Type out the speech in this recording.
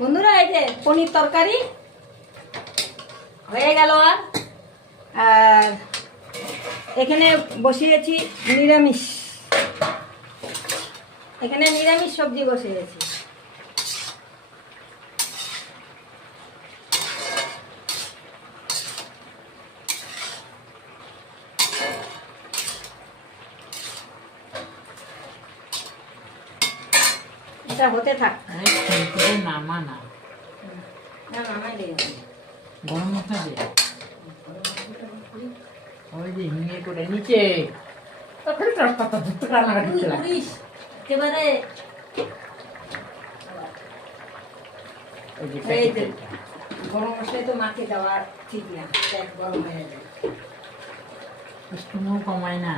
বন্ধুরা, এই যে পনির তরকারি হয়ে গেল। আর এখানে বসিয়েছি নিরামিষ, এখানে নিরামিষ সবজি বসিয়েছি। এটা হতে থাক। নামা না, না নামাই দিয়ে গরম মশলা দিয়ে ওই যে হিঙে করে নিচে একেবারে এই যে গরম মশলা তো মাকে দেওয়া ঠিক না, পেট গরম হয়ে যায়। একটু কমায় না।